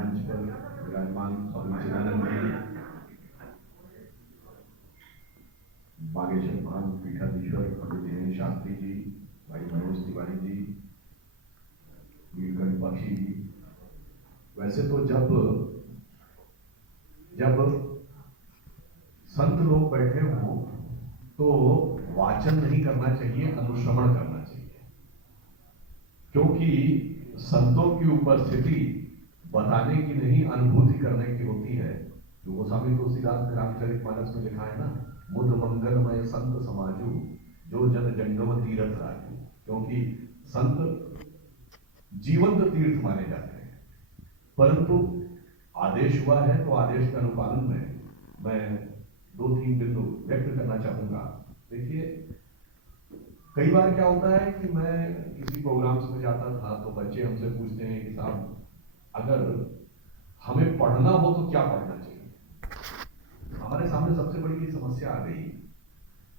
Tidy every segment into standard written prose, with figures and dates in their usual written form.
मंच पर विराजमान स्वामी चिदानंद जी, बागेश्वर महान पीठाधीश्वर पंडित दिनेश शास्त्री जी, भाई मनोज तिवारी जी, नीलकंठ बख्शी जी। वैसे तो जब संत लोग बैठे हों तो वाचन नहीं करना चाहिए, अनुश्रवण करना चाहिए, क्योंकि संतों की उपस्थिति बताने की नहीं, अनुभूति करने की होती है। जो गोस्वामी तुलसीदास ने रामचरितमानस में लिखा है ना, मुद मंगलमय संत समाजू, जो जन जंगम तीर्थ राजू। क्योंकि संत जीवंत तीर्थ माने जाते हैं, परंतु आदेश हुआ है तो आदेश के अनुपालन में मैं 2-3 बिंदु व्यक्त करना चाहूंगा। देखिए, कई बार क्या होता है कि मैं किसी प्रोग्राम्स में जाता था तो बच्चे हमसे पूछते हैं कि साहब, अगर हमें पढ़ना हो तो क्या पढ़ना चाहिए। हमारे सामने सबसे बड़ी ये समस्या आ गई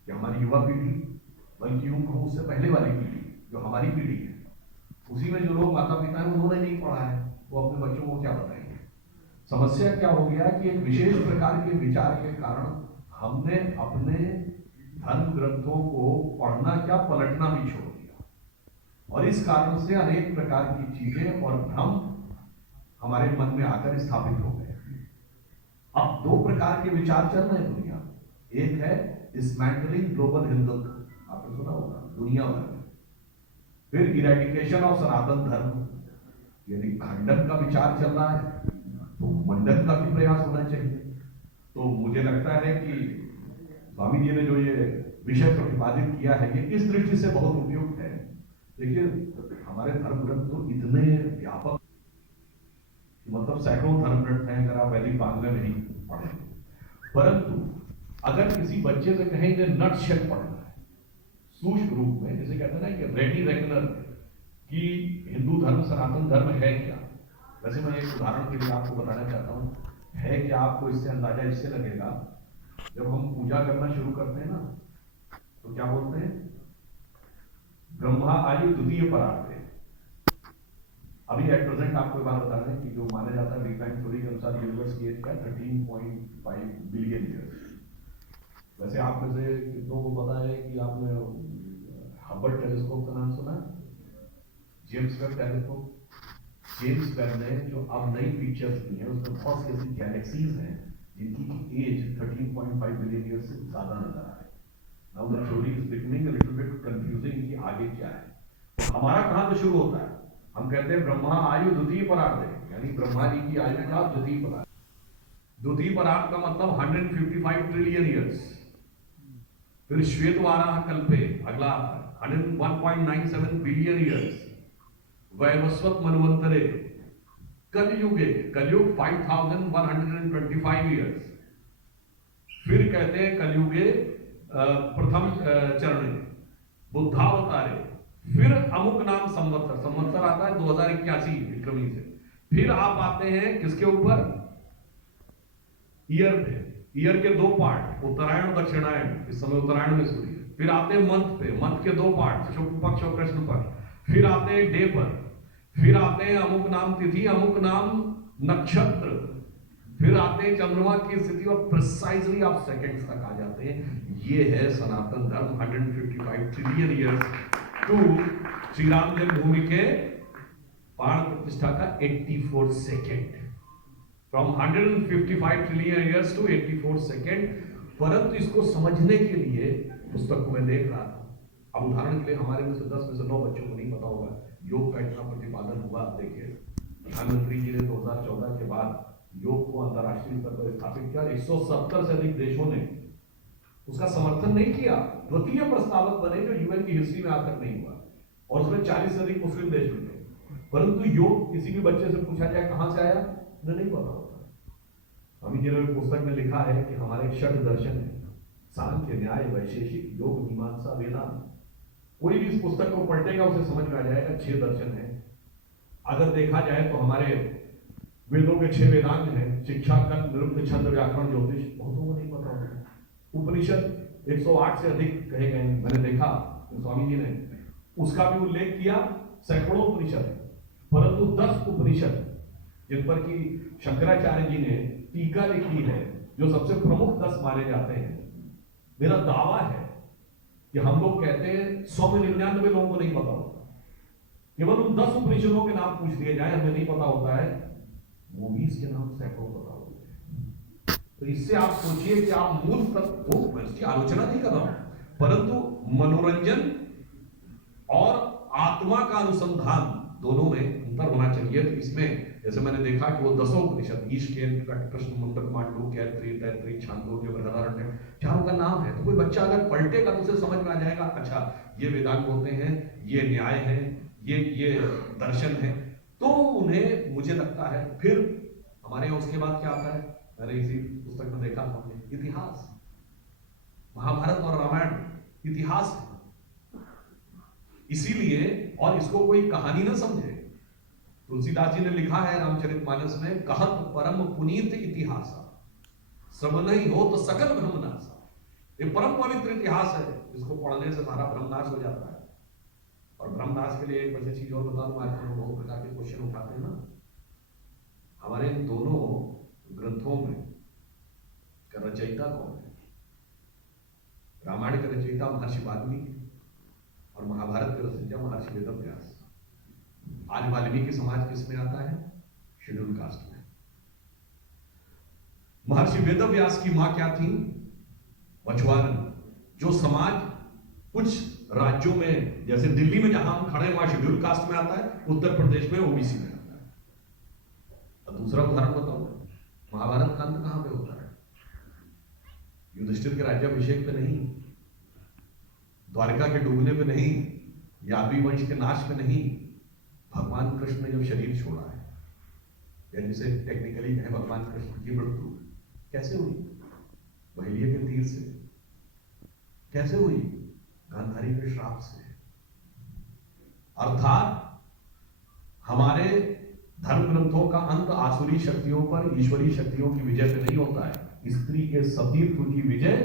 कि हमारी युवा पीढ़ी, बल्कि यूं कहूं उससे पहले वाली पीढ़ी, जो हमारी पीढ़ी है, उसी में जो लोग माता पिता हैं उन्होंने नहीं पढ़ा है, वो अपने बच्चों को क्या बताएंगे। समस्या क्या हो गया कि एक विशेष प्रकार के विचार के कारण हमने अपने धर्म ग्रंथों को पढ़ना क्या, पलटना भी छोड़ दिया, और इस कारण से अनेक प्रकार की चीजें और भ्रम हमारे मन में आकर स्थापित हो गए। अब 2 प्रकार के विचार चल रहे हैं दुनिया में। एक है डिसमेंटलिंग ग्लोबल हिंदुत्व, आपने सुना होगा, दुनिया भर में। फिर इरेडिकेशन ऑफ सनातन धर्म, यदि खंडन का विचार चल रहा है तो मंडन का भी प्रयास होना चाहिए। तो मुझे लगता है कि स्वामी जी ने जो ये विषय प्रतिपादित किया है, ये इस दृष्टि से बहुत उपयुक्त है। देखिए, हमारे धर्म ग्रंथ तो इतने व्यापक, मतलब सैकड़ों धर्म ग्रंथ हैं अगर आप वैदिक बांग्ला में ही पढ़ें। परंतु अगर किसी बच्चे से कहेंगे नटशेल पढ़ना है, सूक्ष्म रूप में, जैसे कहते हैं ना कि रेडी रेगुलर, कि हिंदू धर्म सनातन धर्म है क्या। वैसे मैं एक उदाहरण के लिए आपको बताना चाहता हूँ, है क्या। आपको इससे अंदाजा इससे लगेगा, जब हम पूजा करना शुरू करते हैं ना तो क्या बोलते हैं, ब्रह्मा आयु द्वितीय परार्थे। अभी एट प्रेजेंट आपको एक बात बता दें कि जो माना जाता है बिग बैंग थ्योरी के अनुसार यूनिवर्स की एज का 13.5 बिलियन ईयर्स। वैसे आप में से कितनों को पता है कि आपने हबल टेलीस्कोप का नाम सुना, James Webb telescope. James Webb ने जो अब नई पिक्चर्स दी हैं उसमें बहुत सी ऐसी गैलेक्सीज हैं जिनकी एज 13.5 बिलियन ईयर से ज्यादा नजर आ रही है। Now the theory is becoming a little bit confusing कि आगे क्या है। तो हमारा कहां से शुरू होता है, हम कहते हैं ब्रह्मा आयु द्वितीय परार्थ, यानी ब्रह्मा जी की आयु का द्वितीय परार्थ। द्वितीय परार्थ का मतलब 155 ट्रिलियन ईयर्स। फिर श्वेतवाराह कल्पे, अगला 101.97 बिलियन ईयर्स। वैवस्वत मनवंतरे, कलयुगे, कलयुग 5125 ईयर्स। फिर कहते हैं कलयुगे प्रथम चरण बुद्धावतारे। फिर अमुक नाम संवत्सर, संवत्सर आता है 2081 विक्रमी से। फिर आप आते हैं किसके ऊपर, ईयर पे। ईयर के 2 पार्ट, उत्तरायण और दक्षिणायन, इस समय उत्तरायण में सूर्य। फिर आते हैं मंथ पे, मंथ के 2 पार्ट, शुक्ल पक्ष और कृष्ण पक्ष। फिर आते हैं डे पर, फिर आते हैं अमुक नाम तिथि, अमुक नाम नक्षत्र। फिर आते हैं चंद्रमा की स्थिति और प्रिसाइजली आप सेकंड्स तक आ जाते हैं। ये है Sanatan Dharma, 155 trillion years to Shri Ram Janmabhoomi के प्राण प्रतिष्ठा का 84 second. From 155 trillion years to 84 second. परंतु इसको समझने के लिए पुस्तक को मैं देख रहा था। अब उदाहरण के लिए हमारे में से 10 में से 9 बच्चों को नहीं पता होगा योग का इतना प्रतिपादन हुआ। देखिए, प्रधानमंत्री जी ने 2014 के बाद योग को अंतर्राष्ट्रीय स्तर पर स्थापित किया। 170 से अधिक देशों ने उसका समर्थन नहीं किया। द्वितीय प्रस्तावक बने जो यूएन की हिस्ट्री में आज तक नहीं हुआ, और उसमें 40 से अधिक मुस्लिम देश भी थे। परंतु योग किसी भी बच्चे से पूछा जाए कहां से आया, उन्हें नहीं पता होता। स्वामी जी ने पुस्तक में लिखा है कि हमारे 6 दर्शन है, सांख्य, न्याय, वैशेषिक, योग, मीमांसा, वेदांत। कोई भी इस पुस्तक को पढ़ेगा उसे समझ में आ जाएगा 6 दर्शन है। अगर देखा जाए तो हमारे वेदों के 6 वेदांग हैं, शिक्षा, कल्प, निरुक्त, छंद, व्याकरण, ज्योतिष। बहुतों को नहीं पता होता। उपनिषद 108 से अधिक कहे गए, मैंने देखा स्वामी जी ने उसका भी उल्लेख किया। सैकड़ों उपनिषद, परंतु 10 उपनिषद जिन पर कि शंकराचार्य जी ने टीका लिखी है, जो सबसे प्रमुख 10 माने जाते हैं। मेरा दावा है कि हम लोग कहते हैं 100 में 99 लोगों को नहीं पता होता। केवल उन 10 उपनिषदों के नाम पूछ दिए जाए, हमें नहीं पता होता है, मूवीज के नाम सैकड़ों पता होते हैं। तो इससे आप सोचिए कि आप मूल तत्व को, मैं इसकी आलोचना नहीं कर रहा हूं, परंतु मनोरंजन और आत्मा का अनुसंधान दोनों में अंतर होना चाहिए। तो इसमें जैसे मैंने देखा कि वो 10 उपनिषद, ईशकेन, कृष्ण, मुंडक, मांडू, कैत्री, तैतरी, छांदोग्य, बृहदारण्यक, चारों का नाम है। तो कोई बच्चा अगर पलटेगा तो उसे समझ में आ जाएगा, अच्छा ये वेदांत होते हैं, ये न्याय है, ये दर्शन है। तो उन्हें, मुझे लगता है, फिर हमारे यहाँ उसके बाद क्या आता है, मैंने इसी पुस्तक में देखा था, इतिहास। महाभारत और रामायण इतिहास है। इसीलिए, और इसको कोई कहानी ना समझे, तुलसीदास जी ने लिखा है रामचरितमानस में, कहत परम पुनीत इतिहास, श्रवण ही हो तो सकल ब्रह्मनाशा। ये परम पवित्र इतिहास है, जिसको पढ़ने से सारा ब्रह्मनाश हो जाता है। और ब्रह्मनाश के लिए एक वैसे चीज और बता दूं, आजकल बहुत प्रकार के क्वेश्चन उठाते हैं ना। हमारे इन दोनों ग्रंथों में का रचयिता कौन है? रामायण के रचयिता महर्षि वाल्मीकि और महाभारत के रचयिता महर्षि वेदव्यास। आज वाल्मीकि समाज किस में आता है? शेड्यूल कास्ट में। महर्षि वेदव्यास की मां क्या थी? वछवारन। जो समाज कुछ राज्यों में, जैसे दिल्ली में जहां हम खड़े हैं वहां शेड्यूल कास्ट में आता है, उत्तर प्रदेश में ओबीसी में आता है। अब दूसरा उदाहरण बताओ, महाभारत का अंत कहां पे होता है? युधिष्ठिर के राज्याभिषेक पे नहीं, द्वारका के डूबने पे नहीं, यादवी वंश के नाश पे नहीं, भगवान कृष्ण ने जब शरीर छोड़ा है, या जिसे टेक्निकली कहें भगवान कृष्ण की मृत्यु कैसे हुई? बहेलिया के तीर से। कैसे हुई? गांधारी के श्राप से। अर्थात हमारे धर्म ग्रंथों का अंत आसुरी शक्तियों पर ईश्वरीय शक्तियों की विजय पे नहीं होता है। स्त्री के सतीत्व की विजय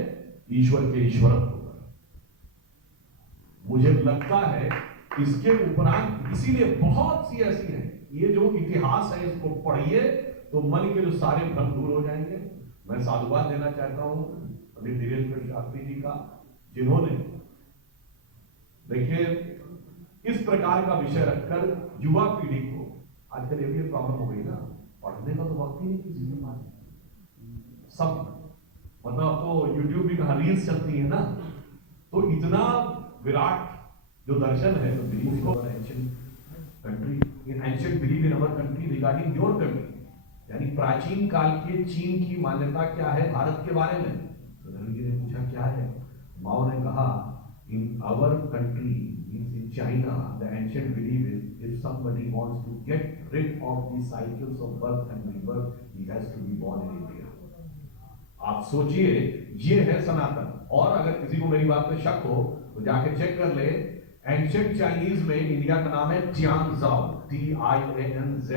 ईश्वर के ईश्वरत्व पर। मुझे लगता है इसके उपरांत, इसीलिए बहुत सी ऐसी हैं, ये जो इतिहास है इसको पढ़िए तो मन के जो सारे भ्रम दूर हो जाएंगे। मैं साधुवाद देना चाहता हूं पंडित धीरेन्द्र शास्त्री जी का, जिन्होंने, देखिए, इस प्रकार का विषय रखकर युवा पीढ़ी को, आजकल ये भी प्रॉब्लम हो गई ना, पढ़ने का तो वक्त ही नहीं किसी के पास। सब मतलब तो यूट्यूब भी कहां रील्स चलती है ना, तो इतना विराट जो दर्शन है, तो believe in ancient country, in ancient believe in our country regarding your country, यानी प्राचीन काल के चीन की मान्यता क्या है भारत के बारे में। तो नेहरू जी ने पूछा क्या है? माओ ने कहा, in our country means in China the ancient believe is if somebody wants to get rid of the cycles of birth and rebirth he has to be born in India. आप सोचिए, ये है सनातन। और अगर किसी को मेरी बात में शक हो तो जाके चेक कर ले, एंशिएंट चाइनीज में इंडिया का नाम है टियानजाओ, TIANZHOU।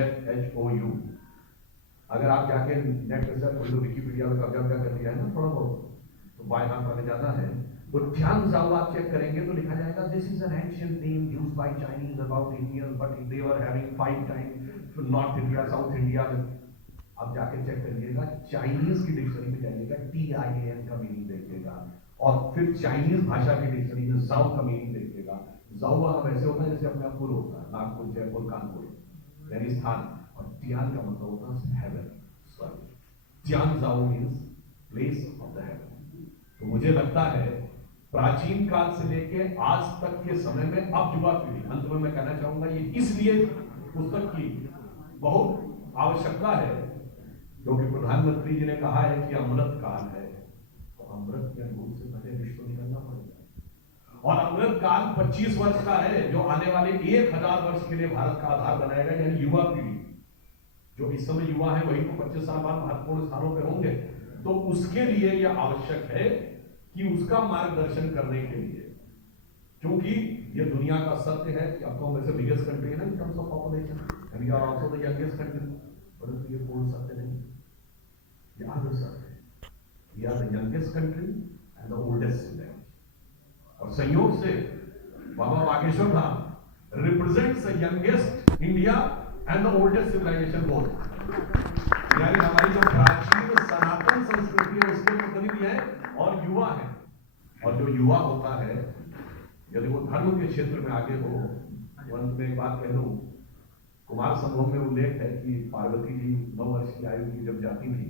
अगर आप जाके नेट पे सर्च करो, विकिपीडिया में कब्जा कर लिया है ना थोड़ा बहुत, तो बाएं हाथ वाले ज्यादा है, तो टियानजाओ आप चेक करेंगे तो लिखा जाएगा this is an ancient name used by Chinese about Indians but they were having fight time north India, south India में। आप जाके चेक करिएगा, चाइनीज की डिक्शनरी में जाइएगा, TIAN का मीनिंग देखिएगा, और फिर चाइनीज भाषा की डिक्शनरी में जाओ का मीनिंग देखिएगा। जाओ वहां वैसे होता है जैसे अपने पुर होता है, नागपुर, जयपुर, कानपुर, यानी स्थान, और टियान का मतलब होता है हेवन, स्वर्ग। टियानजाओ means place of the heaven. तो मुझे लगता है प्राचीन काल से लेके आज तक के समय में अब युवा पीढ़ी, अंत में मैं कहना चाहूंगा, ये इसलिए पुस्तक की बहुत आवश्यकता है क्योंकि प्रधानमंत्री जी ने कहा है कि अमृत काल है, तो अमृत के अनुभव से पहले विश्व निकलना पड़ेगा। और अमृत काल 25 वर्ष का है, जो आने वाले 1000 वर्ष के लिए भारत का आधार बनाएगा, यानी युवा पीढ़ी। जो इस समय युवा है वही तो 25 साल बाद महत्वपूर्ण स्थानों पर होंगे। तो उसके लिए यह आवश्यक है कि उसका मार्गदर्शन करने के लिए, क्योंकि यह दुनिया का सत्य है कि अब तो वैसे बिगेस्ट कंट्री है ना in terms of population, and we are also the youngest country, परंतु ये पूर्ण सत्य नहीं, ये आधा सत्य है। We are the youngest country and the oldest in that. और संयोग से Baba Bageshwar Dham represents the youngest India and the oldest civilisation both, यानी हमारी जो प्राचीन सनातन संस्कृति है उसके प्रतिनिधि है और युवा है। और जो युवा होता है यदि वो धर्म के क्षेत्र में आगे हो, अंत में एक बात कह दूं, कुमार संभव में उल्लेख है कि पार्वती जी 9 वर्ष की आयु की जब जाती थी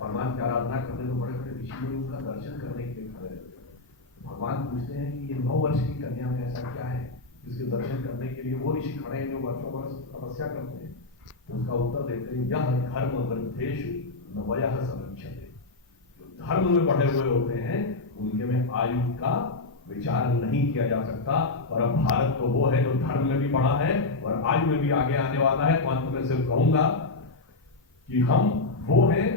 भगवान की आराधना करने, तो बड़े बड़े ऋषि मुनि उनका दर्शन करने के लिए खड़े रहते। भगवान पूछते हैं कि ये 9 वर्ष की कन्या में ऐसा क्या है जिसके दर्शन करने के लिए वो ऋषि खड़े हैं जो वर्षों वर्ष तपस्या करते हैं। तो उसका उत्तर देते हैं, यह धर्म वृद्धेषु नवयः समुच्यते। धर्म में बढ़े हुए होते हैं उनके में आयु का विचार नहीं किया जा सकता। और अब भारत तो वो है जो धर्म में भी बढ़ा है और आयु में भी आगे आने वाला है। तो अंत में सिर्फ कहूंगा कि हम वो हैं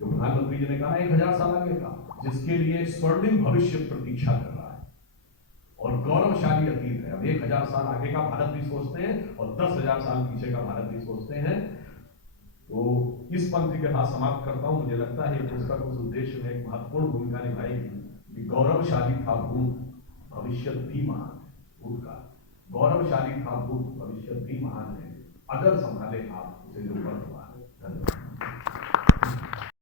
जो प्रधानमंत्री जी ने कहा 1000 साल आगे का, जिसके लिए स्वर्णिम भविष्य प्रतीक्षा कर रहा है और गौरवशाली अतीत है। अब 1000 साल आगे का भारत भी सोचते हैं और 10,000 साल पीछे का भारत भी सोचते हैं। तो इस पंक्ति के साथ समाप्त करता हूं। मुझे लगता है ये पुस्तक उस उद्देश्य में एक महत्वपूर्ण भूमिका निभाएगी कि गौरवशाली था भूत, भविष्य भी महान है। भूत का गौरवशाली था भूत, भविष्य भी महान है, अगर संभाले आप